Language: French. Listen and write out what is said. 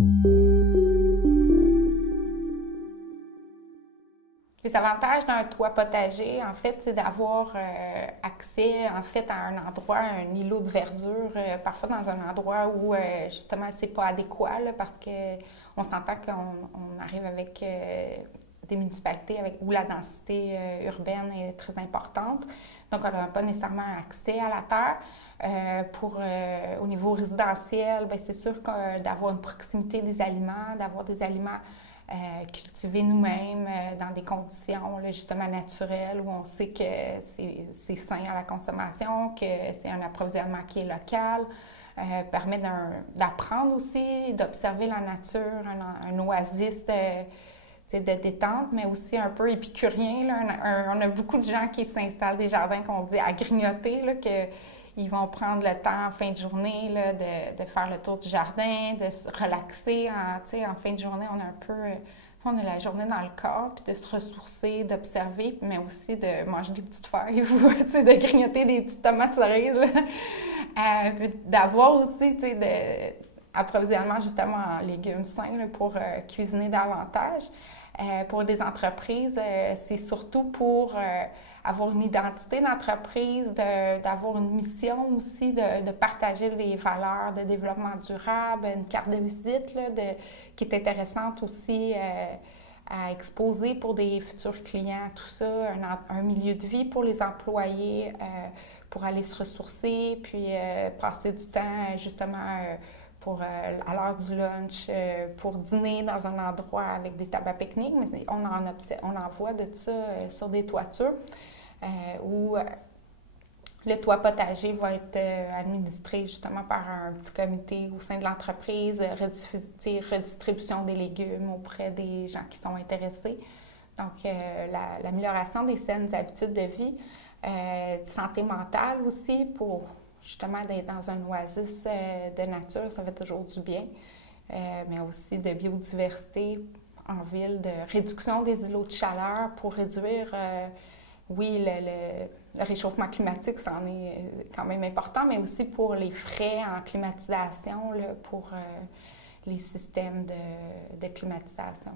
Les avantages d'un toit potager, en fait, c'est d'avoir accès, en fait, à un endroit, un îlot de verdure, parfois dans un endroit où, justement, c'est pas adéquat, là, parce qu'on s'entend qu'on arrive avec des municipalités où la densité urbaine est très importante. Donc, on n'a pas nécessairement accès à la terre. Au niveau résidentiel, bien, c'est sûr que d'avoir une proximité des aliments, d'avoir des aliments cultiver nous-mêmes dans des conditions là, justement naturelles où on sait que c'est sain à la consommation, que c'est un approvisionnement qui est local, permet d'apprendre aussi, d'observer la nature, un oasis de détente, mais aussi un peu épicurien. Là, on a beaucoup de gens qui s'installent des jardins qu'on dit à grignoter, là, ils vont prendre le temps en fin de journée là, de faire le tour du jardin, de se relaxer. En fin de journée, on a un peu... on a la journée dans le corps, puis de se ressourcer, d'observer, mais aussi de manger des petites fèves ou de grignoter des petites tomates cerises. Puis d'avoir aussi approvisionnement justement en légumes sains là, pour cuisiner davantage. Pour des entreprises, c'est surtout pour avoir une identité d'entreprise, d'avoir une mission aussi, de partager les valeurs de développement durable, une carte de visite là, qui est intéressante aussi à exposer pour des futurs clients, tout ça, un milieu de vie pour les employés, pour aller se ressourcer, puis passer du temps justement à l'heure du lunch, pour dîner dans un endroit avec des tables à pique-nique, mais on en voit de ça sur des toitures où le toit potager va être administré justement par un petit comité au sein de l'entreprise, redistribution des légumes auprès des gens qui sont intéressés. Donc, l'amélioration des saines habitudes de vie, de santé mentale aussi pour justement d'être dans un oasis de nature, ça fait toujours du bien, mais aussi de biodiversité en ville, de réduction des îlots de chaleur pour réduire, oui, le réchauffement climatique, c'en est quand même important, mais aussi pour les frais en climatisation, là, pour les systèmes de climatisation.